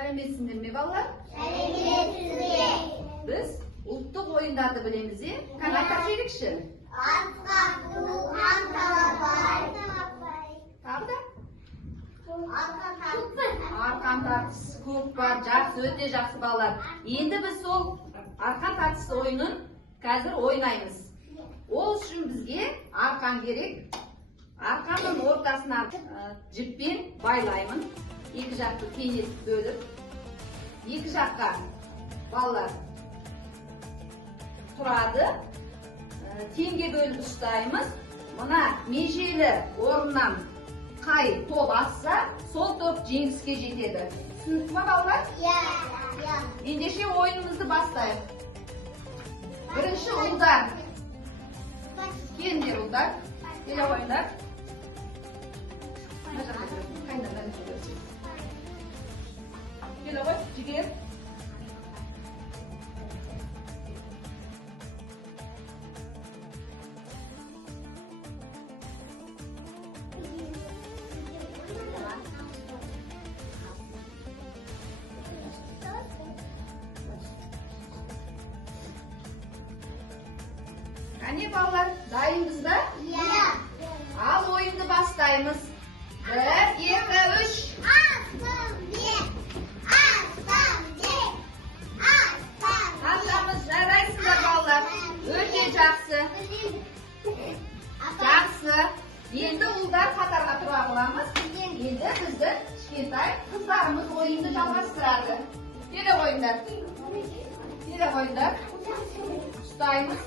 Сәлеметсіңдер ме, балалар? Сәлеметсіздер. Біз ұлттық ойындарды білеміз, Қандай тәжірекші? Атқаду, аңқалапай. Тағы да? Арқан тартыс, көкпар, жақсы, өте жақсы балалар. Енді біз сол арқан тартысы ойынын қазір ойнаймыз. Ол үшін бізге арқан керек. Арқанның ортасына жіппен байлаймын. Екі жақты теңесіп бөліп. Екі жаққа балалар тұрады. Теңге бөліп ұстаймыз. Мына межелі орыннан қай топ асса, сол топ жеңіске жетеді. Түсінікті ме, балалар? Иә. Ендеше ойынымызды бастайық. Бірінші ұлдар. Келіңдер ұлдар. Келе ойындар. Келе ғой, жігер. Әне балалар, дайынбыз ба? Иә. Ал ойынды бастаймыз. 1, 2, 3. Атамыз, жарайсыздар балалар. Өте жақсы. Жақсы. Енді ұлдар қатарға тұра қыламыз. Енді бізді кішкентай қыздарымыз ойынды жалғастырады. Келе ойындар. Келе ойындар. Ұстаймыз.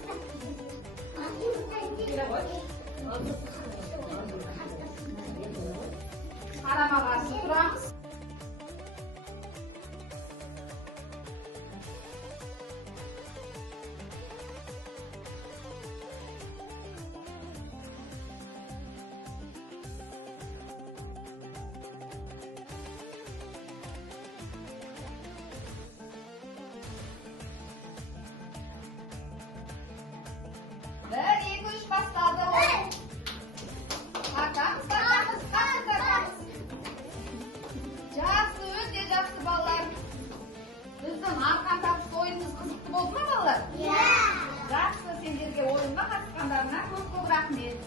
Қарама қарсы тұрамыз. Bir, iki, üç başladı. Taqamiz. Жақсы, өте жақсы балалар. Біздің арқан тартыс ойынымыз қызықты болды ма, балалар? Иә. Жақсы, сендерге ойынға қатысқандарына көп рахмет.